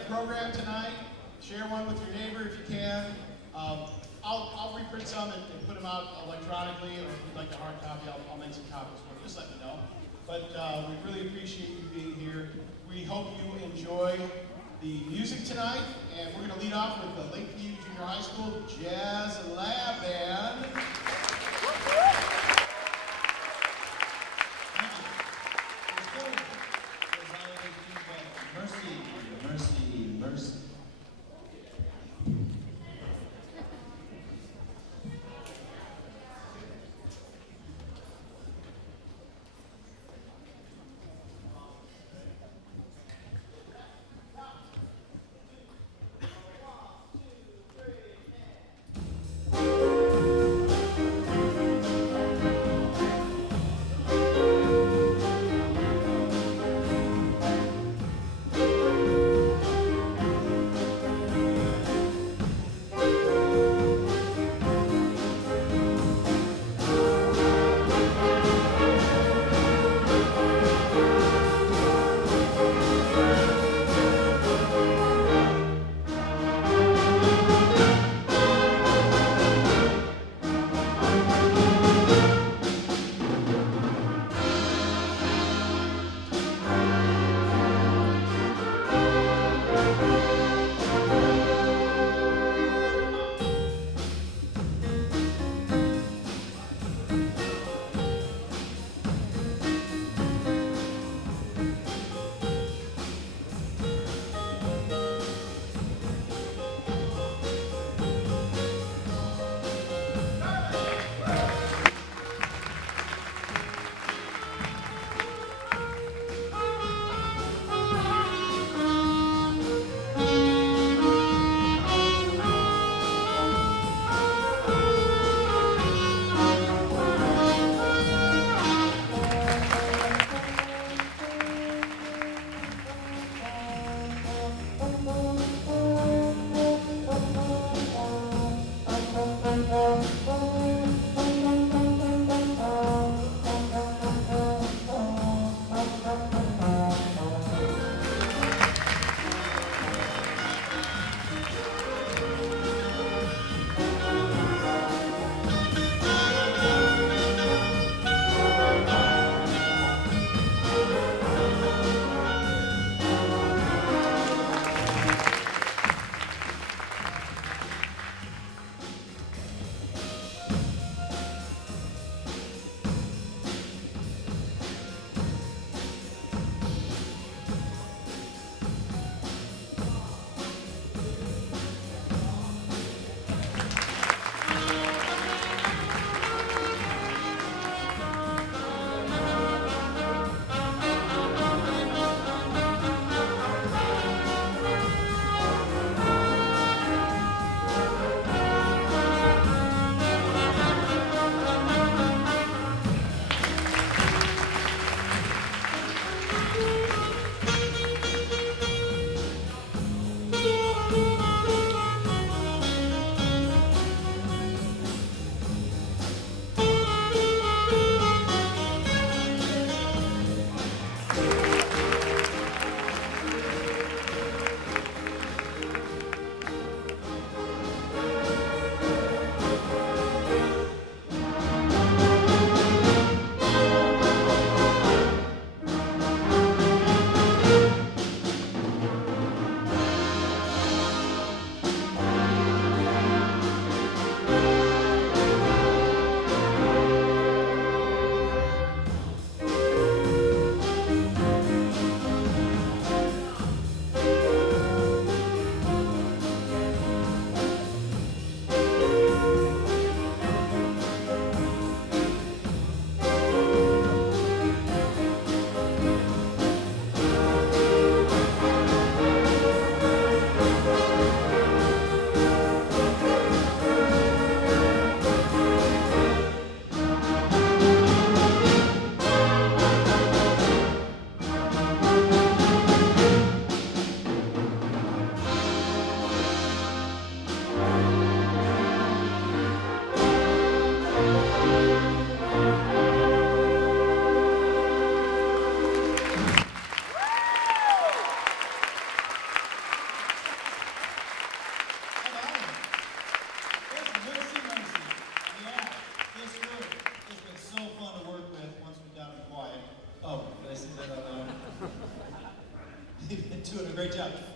the program tonight. Share one with your neighbor if you can. I'll reprint some and put them out electronically, or if you'd like a hard copy, I'll make some copies for you. Just let me know. But we really appreciate you being here. We hope you enjoy the music tonight, and we're going to lead off with the Lakeview Junior High School Jazz Lab Band. Mercy, mercy, mercy.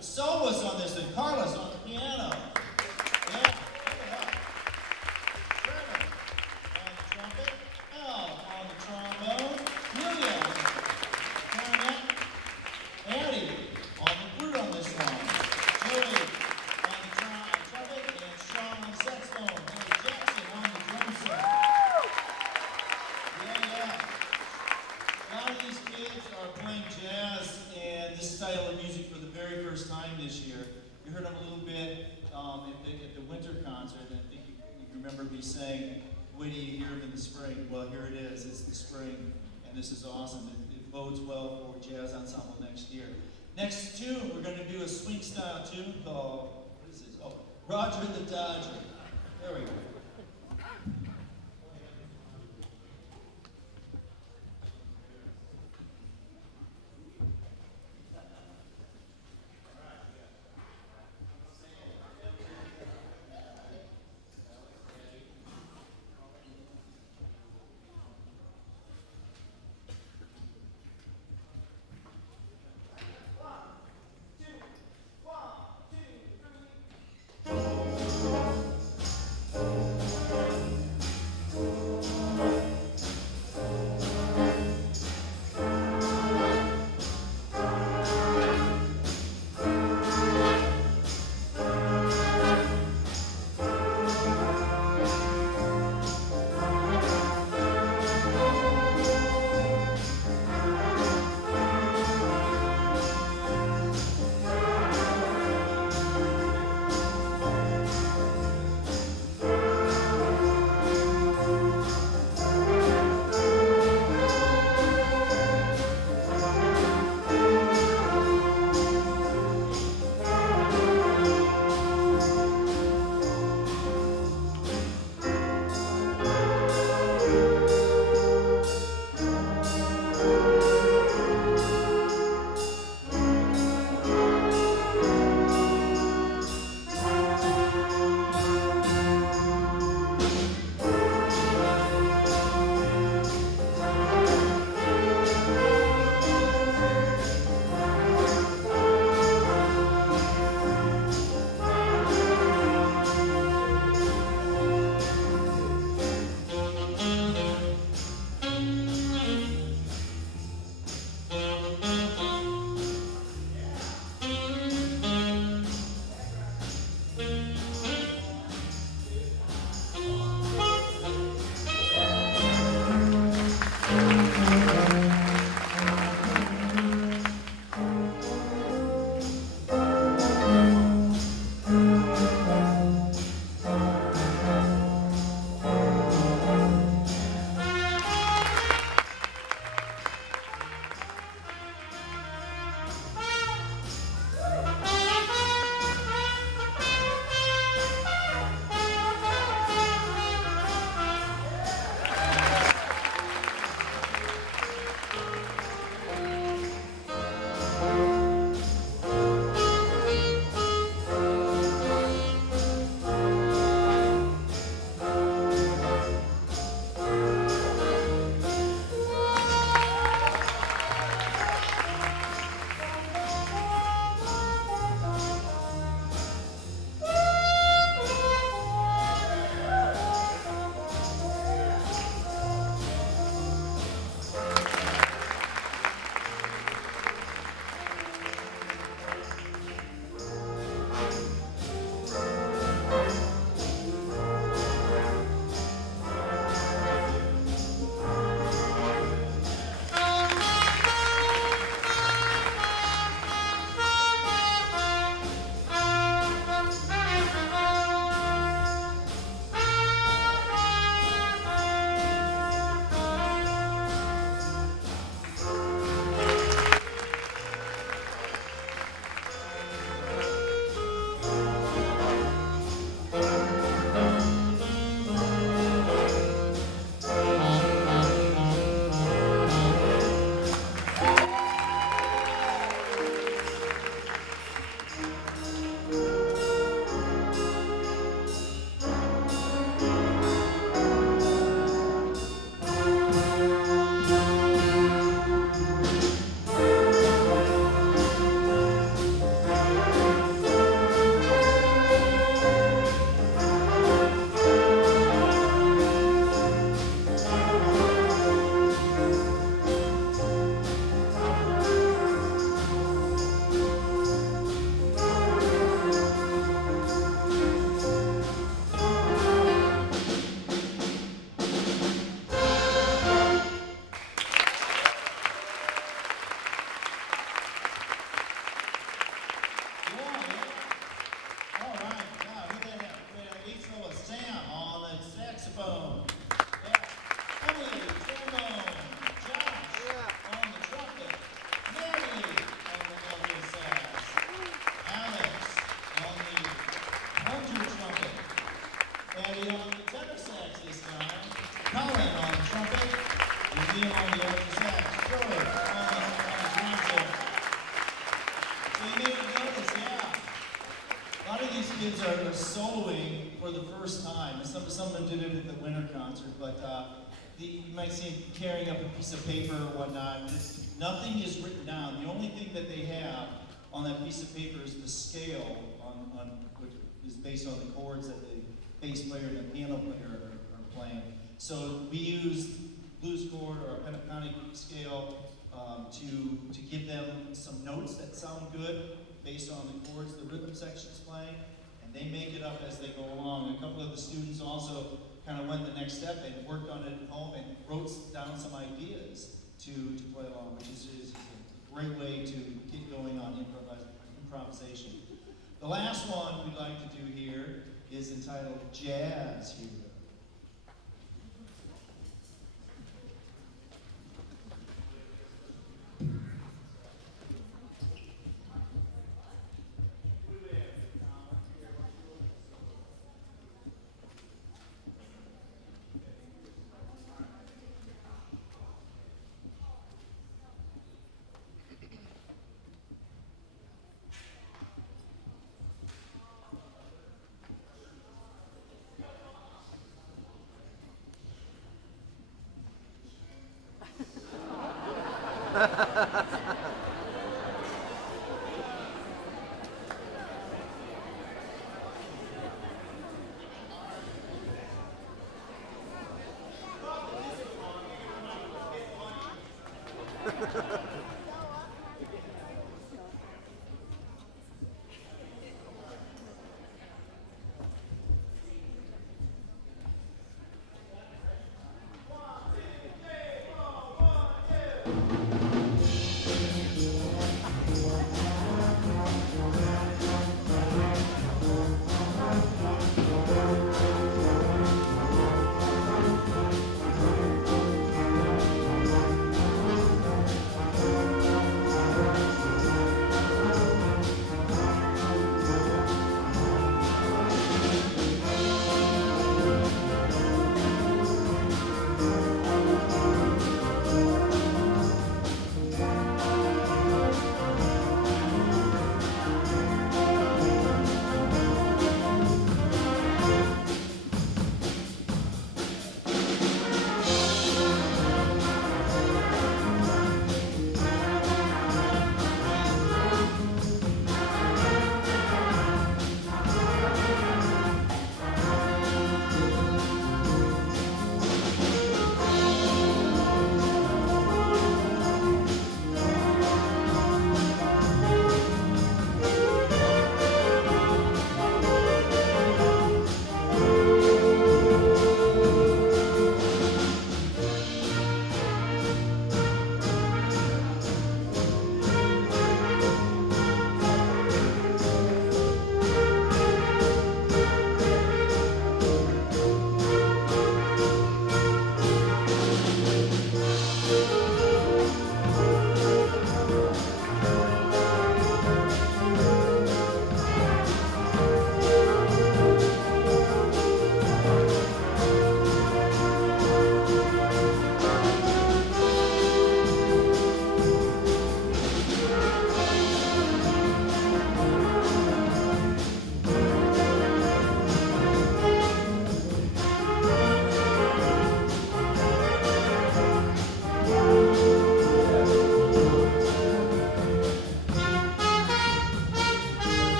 soloists on this, and Carlos on the piano. Yeah, give it up. Trevor on the trumpet. Al on the trombone. Julia on the clarinet. Addie on the flute on this one. Joey on the trumpet, and Sean on the saxophone. And Jackson on the drum set. Yeah. A lot of these kids are playing jazz and this style of music for the very first time this year. You heard them a little bit at the winter concert, and I think you remember me saying, "Wait till you hear them in the spring." Well, here it is. It's the spring, and this is awesome. It bodes well for Jazz Ensemble next year. Next tune, we're going to do a swing style tune called, what is this? Oh, Roger the Dodger. There we go. kids are soloing for the first time. Some of them did it at the winter concert, but you might see them carrying up a piece of paper or whatnot. Nothing is written down. The only thing that they have on that piece of paper is the scale on which is based on the chords that the bass player and the piano player are playing. So we use blues chord or a pentatonic scale to give them some notes that sound good based on the chords the rhythm section's playing, and they make it up as they go along. A couple of the students also kind of went the next step and worked on it at home and wrote down some ideas to play along, which is a great way to get going on improvisation. The last one we'd like to do here is entitled Jazz Hero.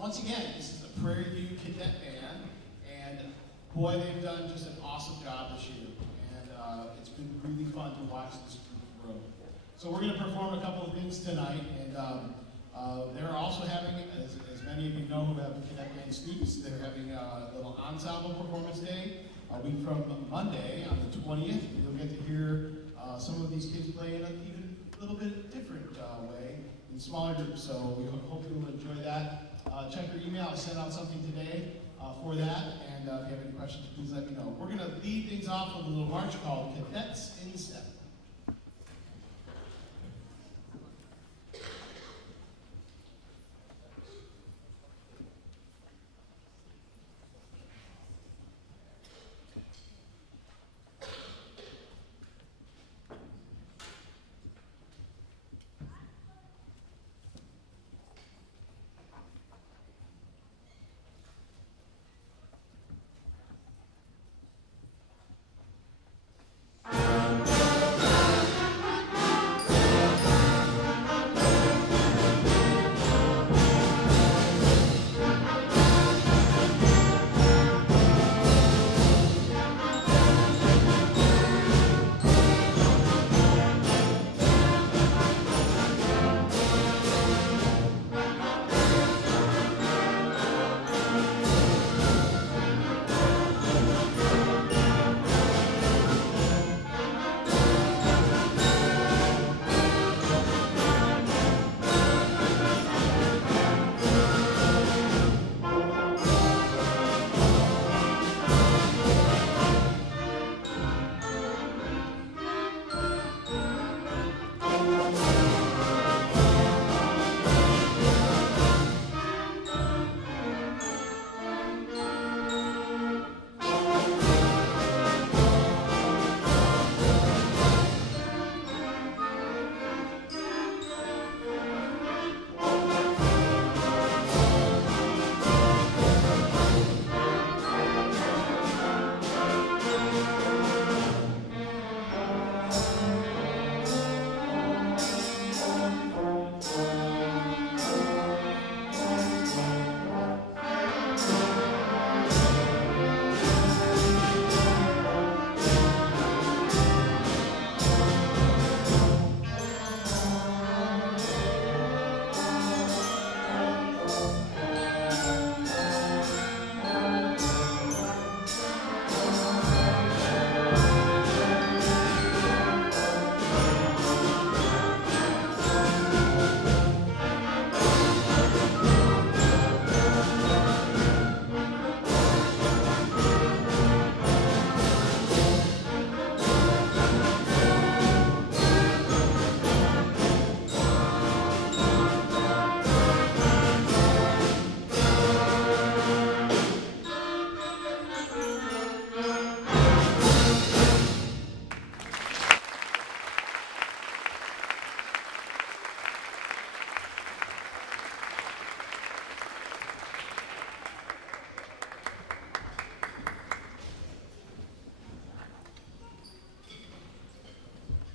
once again, this is the Prairie View Cadet Band, and boy, they've done just an awesome job this year. And it's been really fun to watch this group grow. So we're going to perform a couple of things tonight, and they're also having, as many of you know who have Cadet Band students, they're having a little ensemble performance day a week from Monday on the 20th. You'll get to hear some of these kids play in an even a little bit different way in smaller groups. So we hope you'll enjoy that. Check your email. I sent out something today for that. And if you have any questions, please let me know. We're going to lead things off with a little march called Cadets in Step.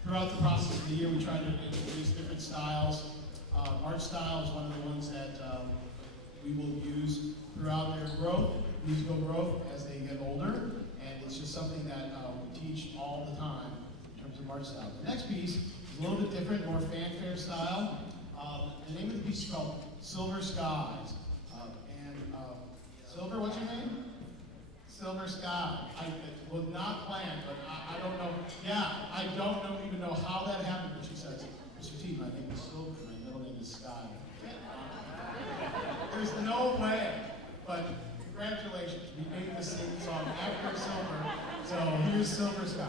Throughout the process of the year, we try to introduce different styles. March style is one of the ones that we will use throughout their growth, musical growth, as they get older. And it's just something that we teach all the time in terms of march style. The next piece is a little bit different, more fanfare style. The name of the piece is called Silver Skies. Silver, what's your name? Silver Sky. I was not planned, but I don't know. Yeah, I don't even know how that happened, but she says, Mr. T, my name is Silver, my middle name is Sky. There's no way, but congratulations. We made this song after Silver, so here's Silver Sky.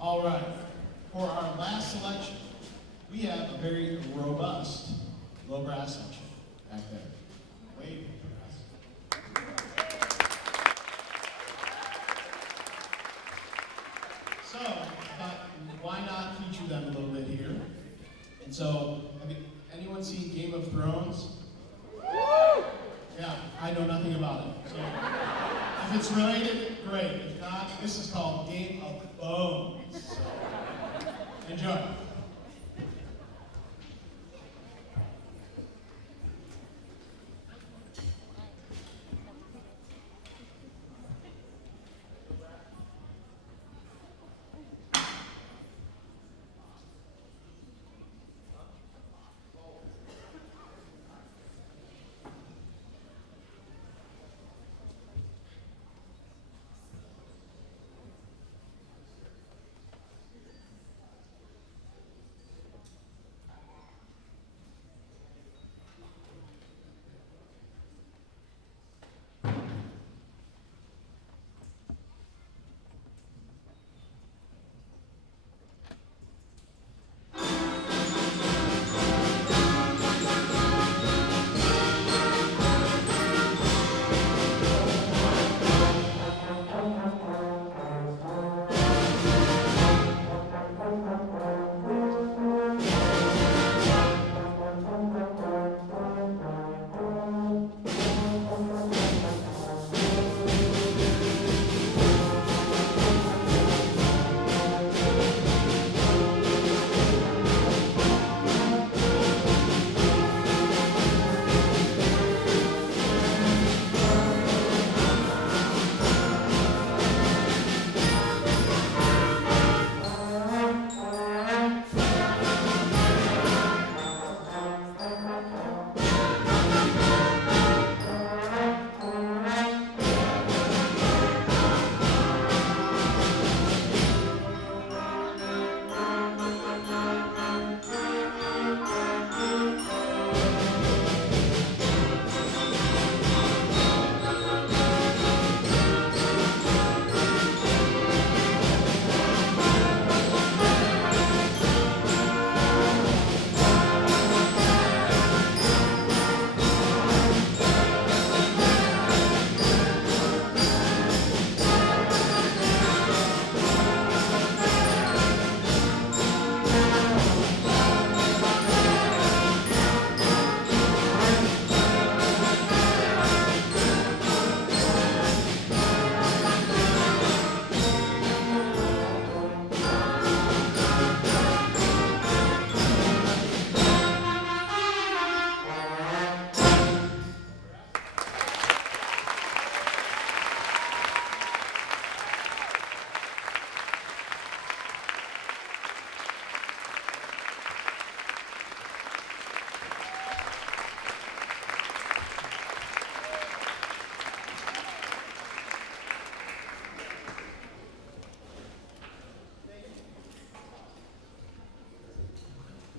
All right. For our last selection, we have a very robust low brass section back there. Wave brass. So, I thought, why not feature them a little bit here? And so, have anyone seen Game of Thrones? Yeah, I know nothing about it. So, if it's related, great. If not, this is called Game of Bones. So, enjoy.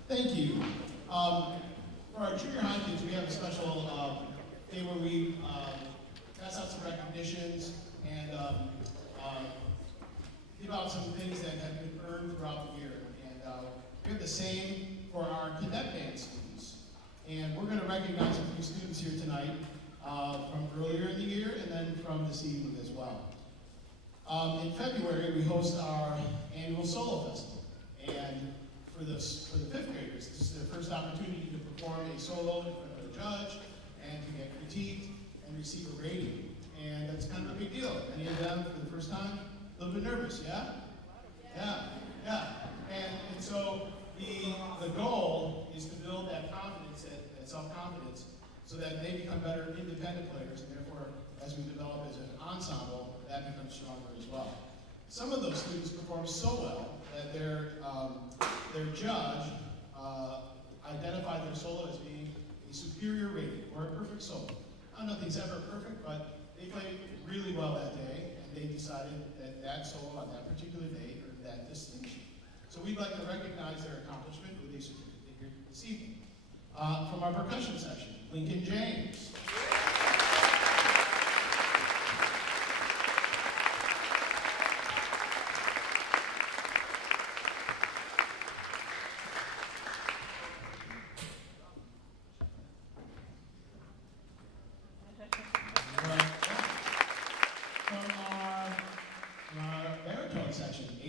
Thank you. For our junior high kids, we have a special day where we pass out some recognitions and give out some things that have been earned throughout the year. And we have the same for our cadet band students. And we're going to recognize a few students here tonight from earlier in the year and then from this evening as well. In February, we host our annual solo festival. And for the fifth graders, this is their first opportunity to perform a solo in front of a judge and to get critiqued and receive a rating. And that's kind of a big deal. Many of them, for the first time, a little bit nervous, yeah? Yeah. And so the goal is to build that confidence, that self-confidence, so that they become better independent players, and therefore, as we develop as an ensemble, that becomes stronger as well. Some of those students perform so well that their judge identified their solo as being a superior rating, or a perfect solo. Now, nothing's ever perfect, but they played really well that day, and they decided that that solo on that particular day earned that distinction. So we'd like to recognize their accomplishment with a certificate here this evening. From our percussion section, Lincoln James.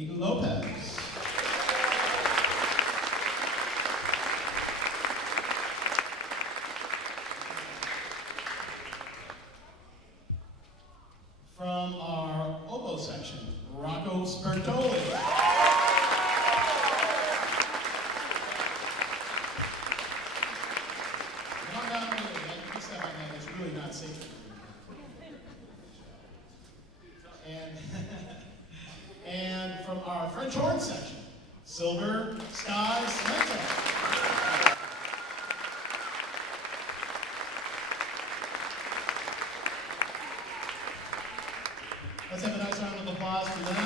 Aiden Lopez. From our oboe section, Rocco Spertoli. Come down a little bit. You can step on that. It's really not safe. And from our French horn section, Silver Sky Cemento. Let's have a nice round of applause for them.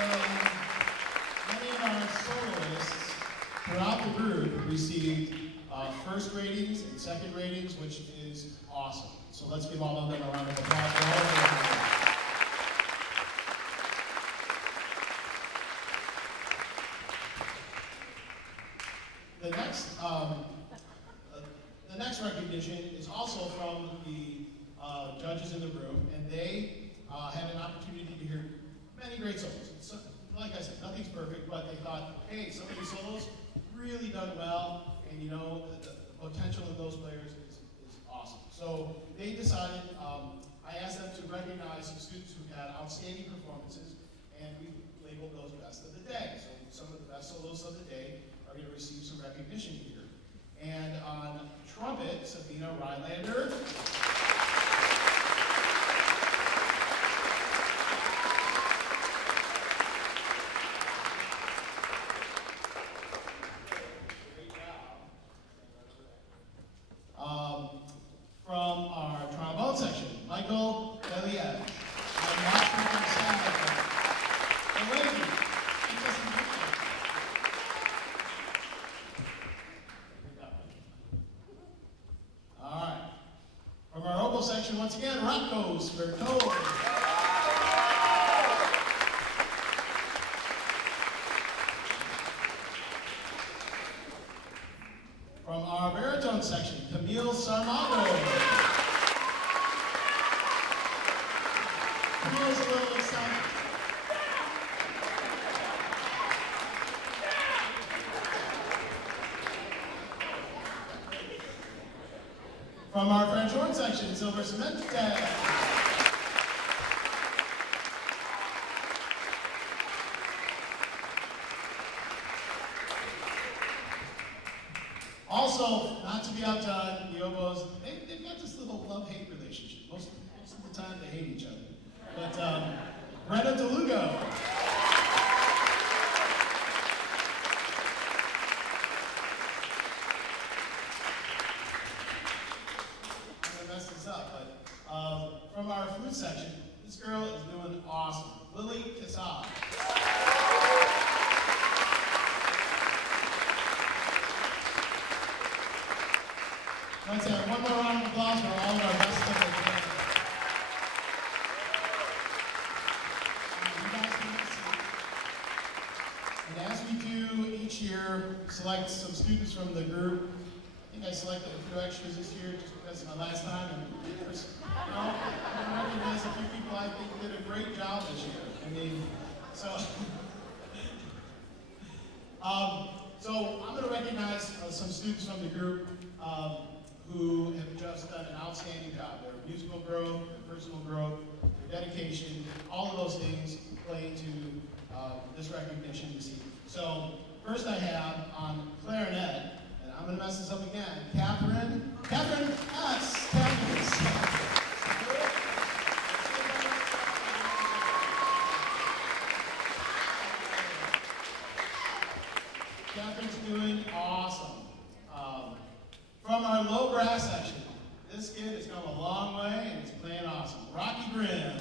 And many of our soloists throughout the group received first ratings and second ratings, which is awesome. So let's give all of them a round of applause for all of them. The next recognition is also from the judges in the room, and they had an opportunity to hear many great solos. So, like I said, nothing's perfect, but they thought, hey, some of these solos really done well, and you know, the potential of those players is awesome. So they decided, I asked them to recognize some students who had outstanding performances, and we labeled those best of the day. So some of the best solos of the day are going to receive some recognition here. And on trumpet, Sabina Rylander. From our trombone section, Michael Believ. I'm not sure if I'm saying that right. The lady, she doesn't look like it. All right. From our oboe section, once again, Rocco Spertoli. From our baritone section, Camille Sarmago. Camille's a little excited. From our French horn section, Silver Cement. Also, not to be outdone, the oboes, they've got this little love-hate relationship. Most of the time, they hate each other. But Brenna DeLugo. I'm going to mess this up, but from our flute section, this girl is doing awesome. Lily Kassab. Let's have one more round of applause for all of our best players. And as we do each year, select some students from the group. I think I selected a few extras this year just because it's my last time. And I recognize a few people I think did a great job this year. I mean, so I'm going to recognize some students from the group who have just done an outstanding job. Their musical growth, their personal growth, their dedication, all of those things play into this recognition this evening. So first I have on clarinet, and I'm going to mess this up again, Catherine S. Catherine's doing awesome. From our low brass section, this kid has come a long way and he's playing awesome. Rocky Grimm.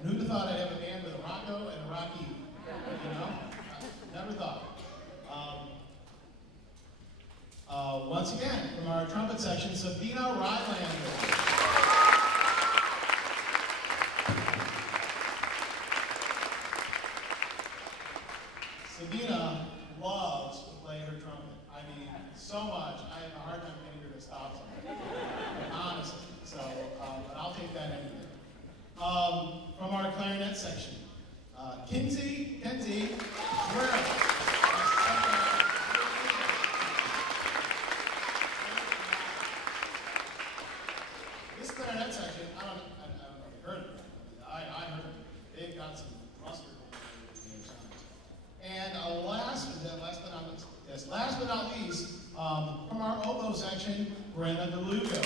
And who'd have thought I'd have a band with a Rocco and a Rocky? You know? Never thought. Once again, from our trumpet section, Sabina Rylander. Sabina loves to play her trumpet. I mean, Brenna DeLuca.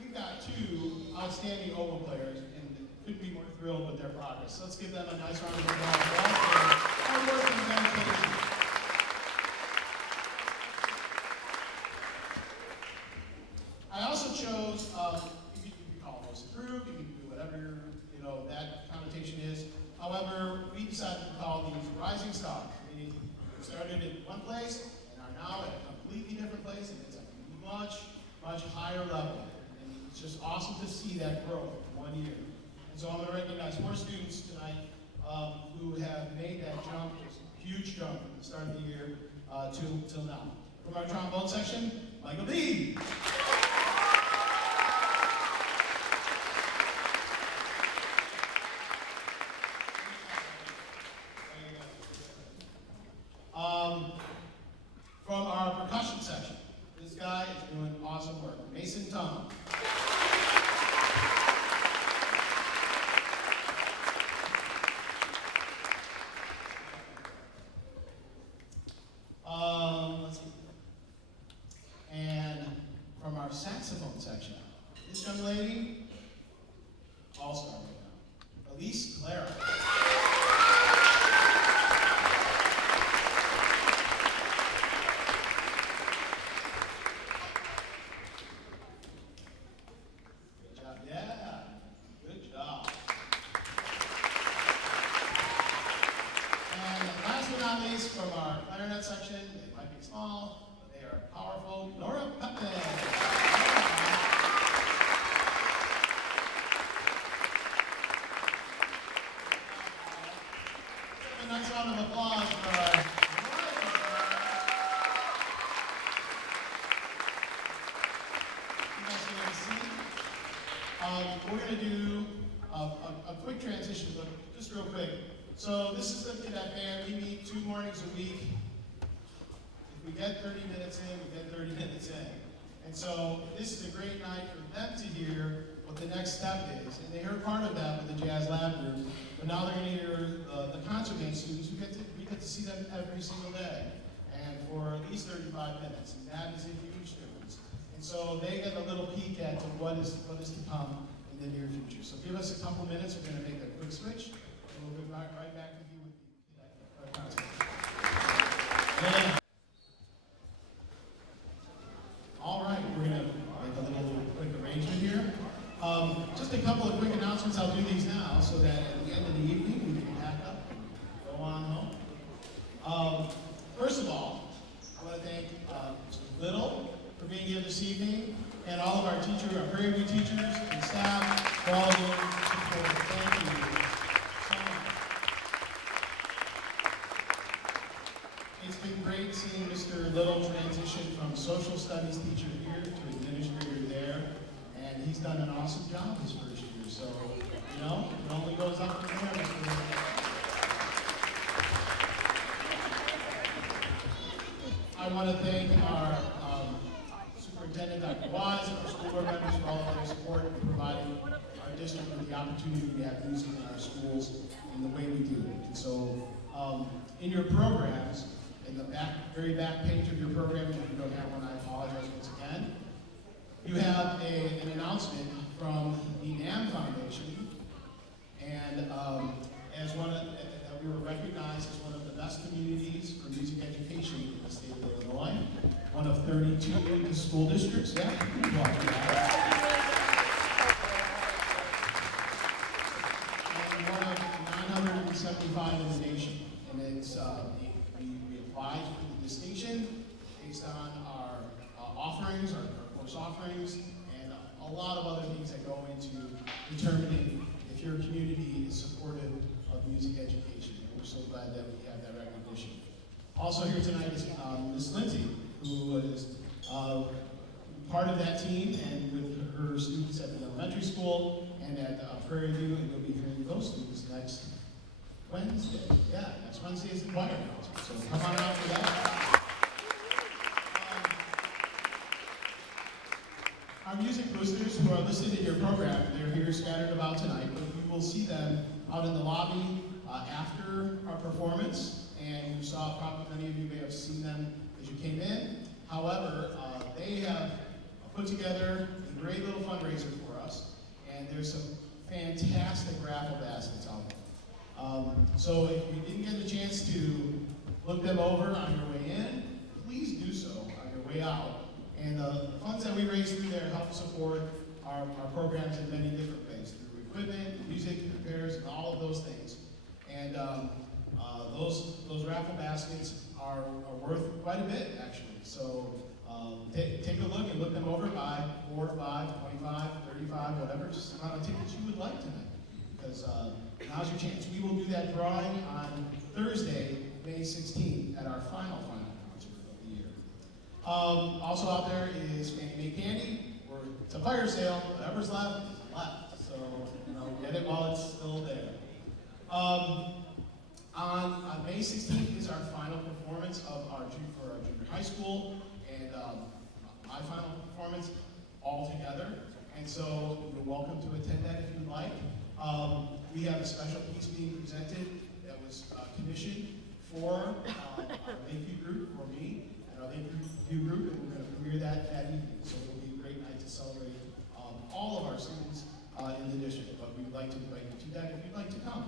We've got two outstanding oboe players, and couldn't be more thrilled with their progress. Let's give them a nice round of applause for all their hard work and dedication. I also chose, you can call this a group, you can do whatever that connotation is. However, we decided to call these rising stars. Meaning we started in one place and are now at a completely different place, and it's a much, much higher level. And it's just awesome to see that growth in 1 year. And so I'm going to recognize 4 students tonight who have made that jump, this huge jump from the start of the year till now. From our trombone section, Michael B. From our percussion section, this guy is doing awesome work. Mason Tom. Let's see. And from our saxophone section, this young lady, all-star right now, Elise Clara. From our clarinet section, they might be small, but they are powerful. Nora Pepe. A nice round of applause for our we're going to do a quick transition, but just real quick. So this is the Cadet Band. We meet 2 mornings a week. If we get 30 minutes in, we get 30 minutes in. And so this is a great night for them to hear what the next step is. And they heard part of that with the Jazz Lab group, but now they're going to hear the concert band students who we get to see them every single day, and for at least 35 minutes. And that is a huge difference. And so they get a little peek at what is to come in the near future. So give us a couple minutes. We're going to make a quick switch. We'll be right back with you with the concert. All right, we're going to make a little quick arrangement here. Just a couple of quick announcements. I'll do these now so that at the end of the evening we can pack up and go on home. First of all, I want to thank Mr. Little for being here this evening, and all of our teachers, our Prairie View teachers and staff for all of your support. Thank you. It's been great seeing Mr. Little transition from social studies teacher here to administrator there, and he's done an awesome job his first year. So, it only goes up from there, Mr. Little. I want to thank our Superintendent, Dr. Wise, and our school board members for all of their support in providing our district with the opportunity to have music in our schools in the way we do it. And so, in your programs, in the very back page of your program, if you don't have one, I apologize once again. You have an announcement from the NAM Foundation, and we were recognized as one of the best communities for music education in the state of Illinois, one of 32 school districts. Yeah, and one of 975 in the nation, and it's we applied for the distinction based on our offerings, our course offerings, and a lot of other things that go into determining if your community is supportive of music education. And we're so glad that we have that recognition. Also here tonight is Ms. Lindsay, who is part of that team, and with her students at the elementary school and at Prairie View, and you'll be hearing those students next Wednesday. Yeah, next Wednesday is the choir concert, so come on out for that. Our music boosters who are listed in your program, they're here scattered about tonight, but you will see them out in the lobby after our performance, and you saw, probably many of you may have seen them as you came in. However, they have put together a great little fundraiser for us, and there's some fantastic raffle baskets out there. So if you didn't get a chance to look them over on your way in, please do so on your way out. And the funds that we raise through there help support our programs in many different ways, through equipment, music, repairs, and all of those things. And those raffle baskets are worth quite a bit, actually. So take a look and look them over. Buy 4, 5, 25, 35, whatever amount of tickets you would like tonight. Because now's your chance. We will do that drawing on Thursday, May 16th, at our final concert of the year. Also out there is Fannie Mae Candy. It's a fire sale. Whatever's left is left. So get it while it's still there. On May 16th is our final performance of our junior high school, and my final performance all together. And so you're welcome to attend that if you'd like. We have a special piece being presented that was commissioned for our Lakeview group, for me, and our Lakeview group, and we're going to premiere that evening. So it'll be a great night to celebrate all of our students in the district. But we'd like to invite you to that if you'd like to come.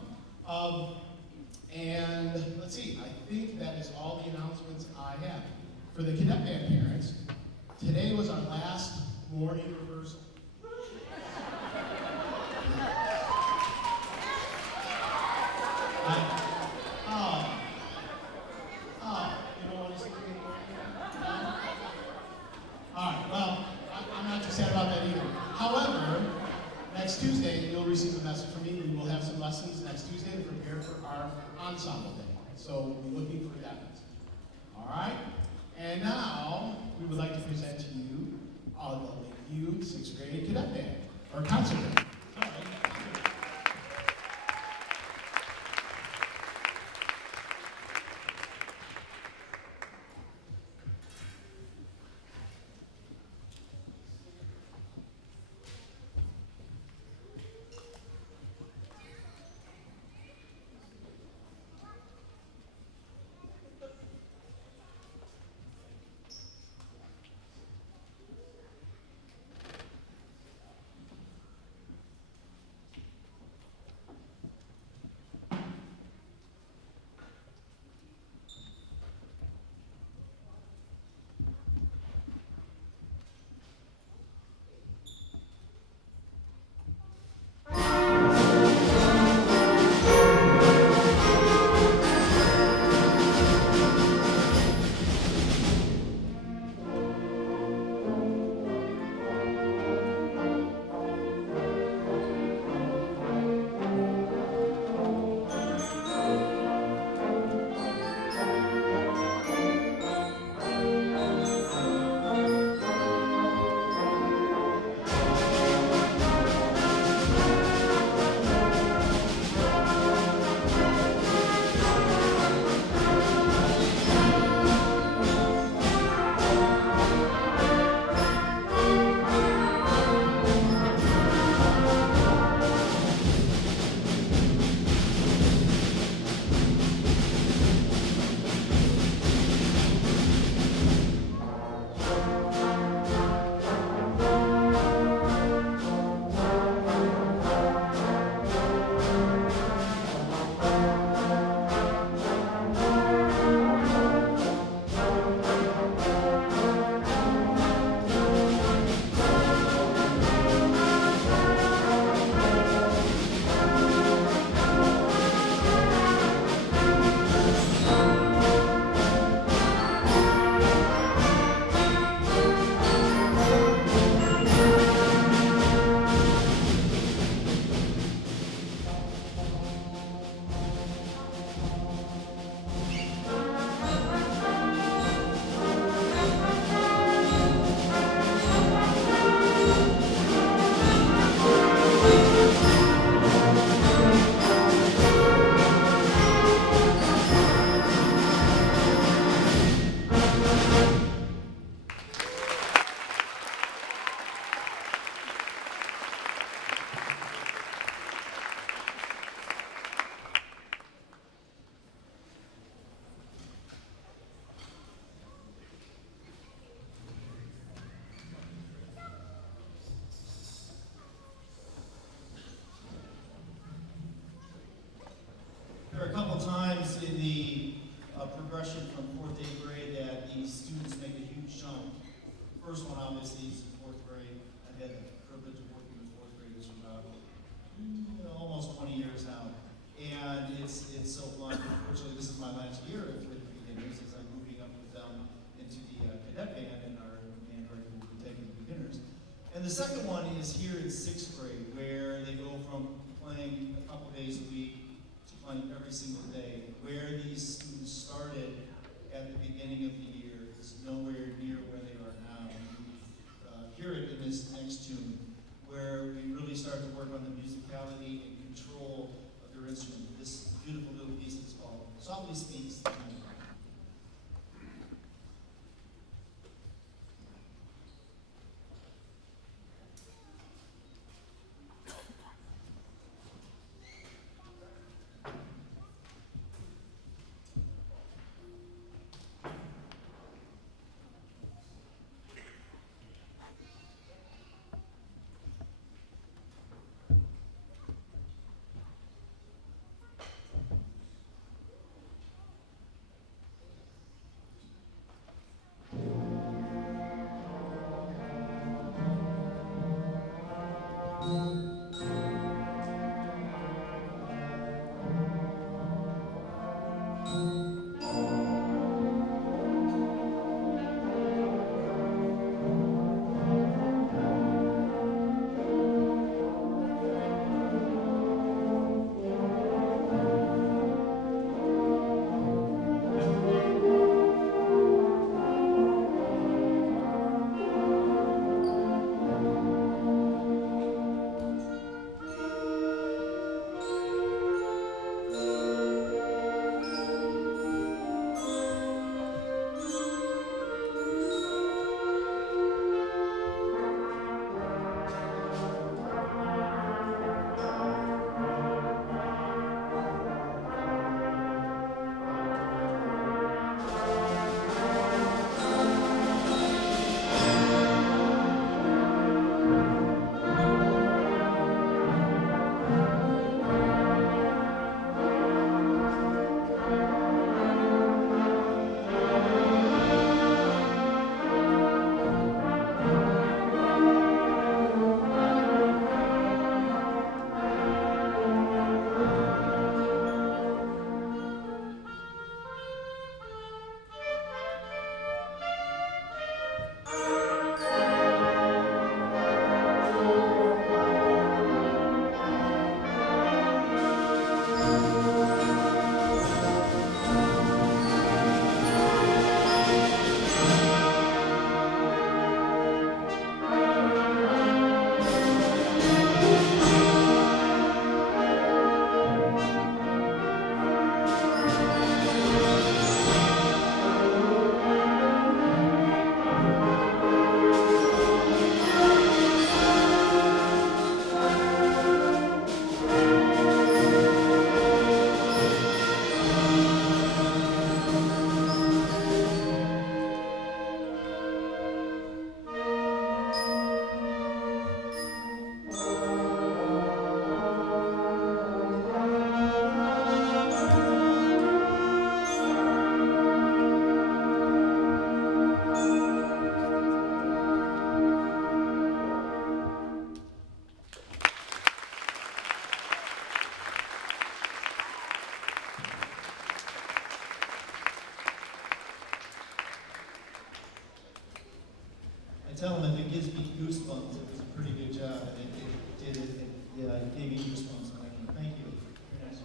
And let's see, I think that is all the announcements I have. For the cadet band parents, today was our last morning rehearsal. You don't want to see me anymore? No? All right, well, I'm not too sad about that either. However, next Tuesday, you'll receive a message from me. We will have some lessons next Tuesday to prepare for our ensemble day. So we'll be looking for that message. All right? And now, we would like to present to you the Lakeview 6th grade cadet band, or concert band. Sorry. in sixth grade, where they go from playing a couple days a week to playing every single day. Where these students started at the beginning of the year is nowhere near where they are now. Hear it in this next tune, where we really start to work on the musicality and control of their instrument. This beautiful little piece is called Softly Speaks. Tell them if it gives me goosebumps, it was a pretty good job. It did it. Yeah, it gave me goosebumps. Thank you. Very nice.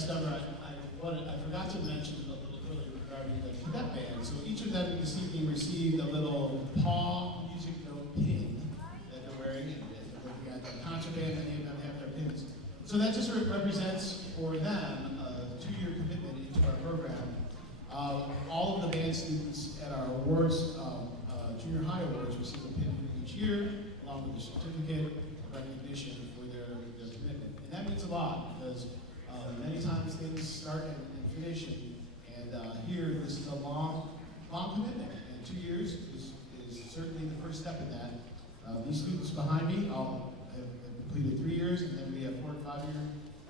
Stubber, I forgot to mention a little earlier regarding the cadet band. So each of them this evening received a little paw music note pin that they're wearing. And looking at the concert band, many of them have their pins. So that just represents for them a 2-year commitment into our program. All of the band students at our awards, junior high awards, receive a pin each year, along with a certificate of recognition for their commitment. And that means a lot, because many times things start and finish, and here this is a long commitment, and 2 years is certainly the first step in that. These students behind me have completed 3 years, and then we have 4 and 5 years,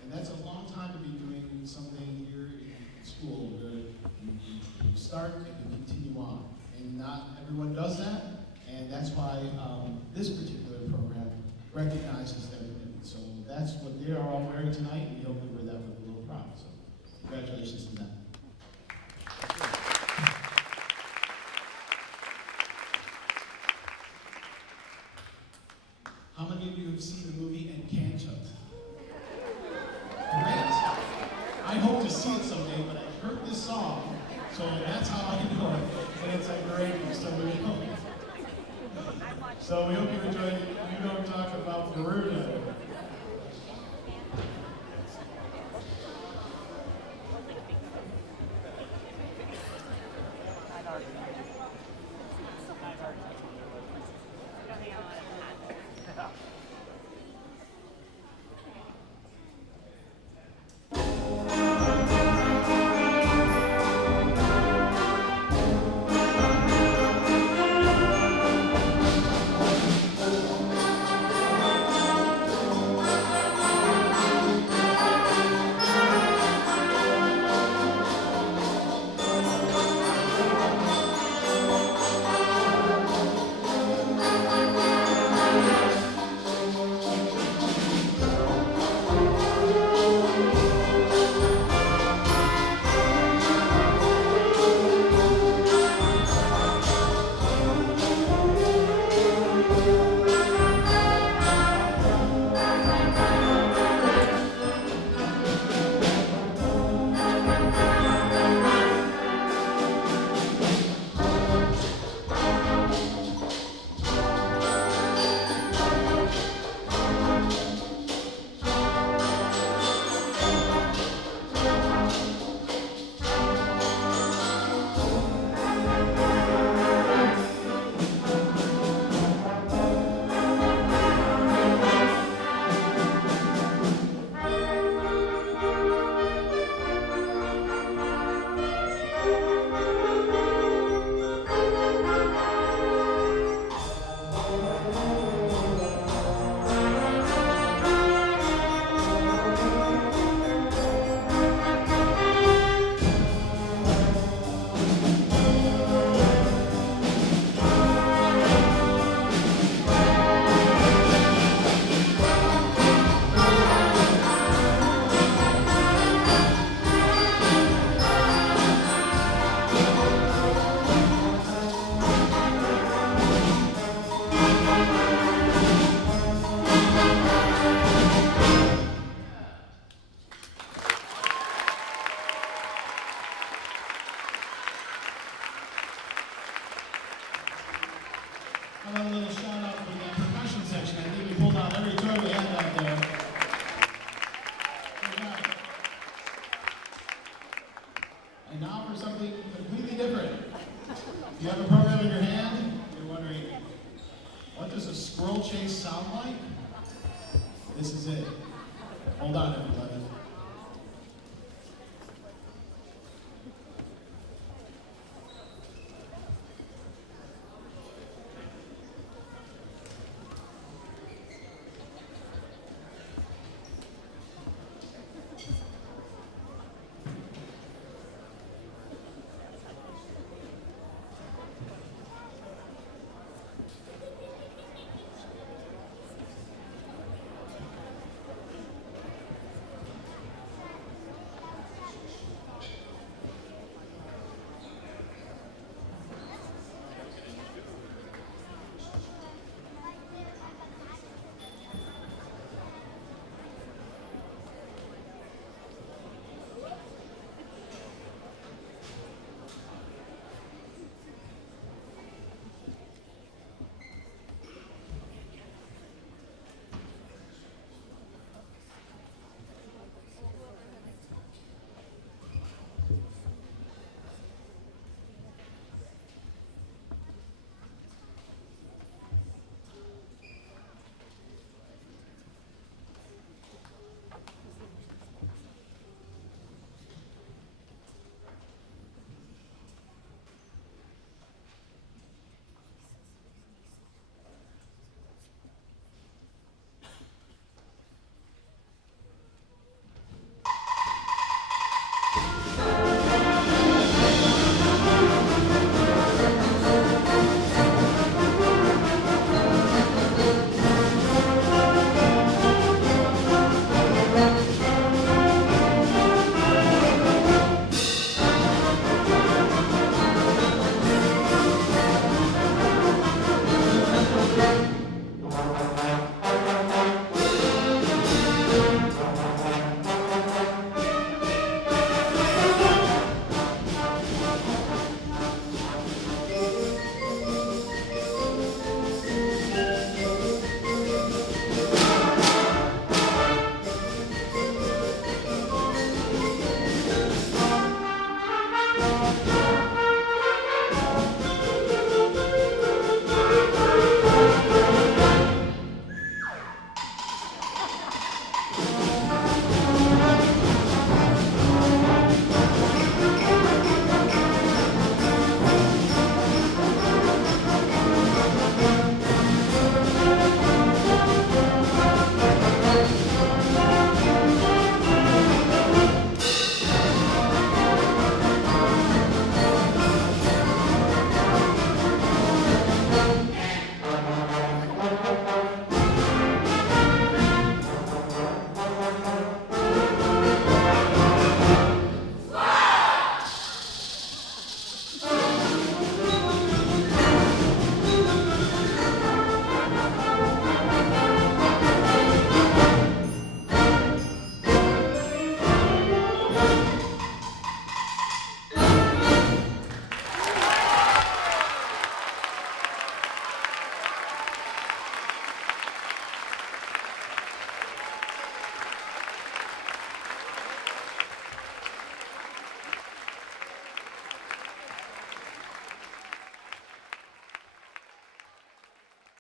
and that's a long time to be doing something here in school where you start and you continue on, and not everyone does that, and that's why this particular program recognizes their commitment. So that's what they are all wearing tonight, and we hope they wear that with a little pride. So congratulations to them. How many of you have seen the movie Encanto? Great. I hope to see it someday, but I heard this song, so that's how I know it. And it's a great one, so we hope. So we hope you enjoyed it. We don't talk about Perugia. How about a little shout out for the percussion section? I think we pulled out every toy we had out there. Good job. And now for something completely different. You have a program in your hand, you're wondering, what does a squirrel chase sound like? This is it. Hold on, everybody.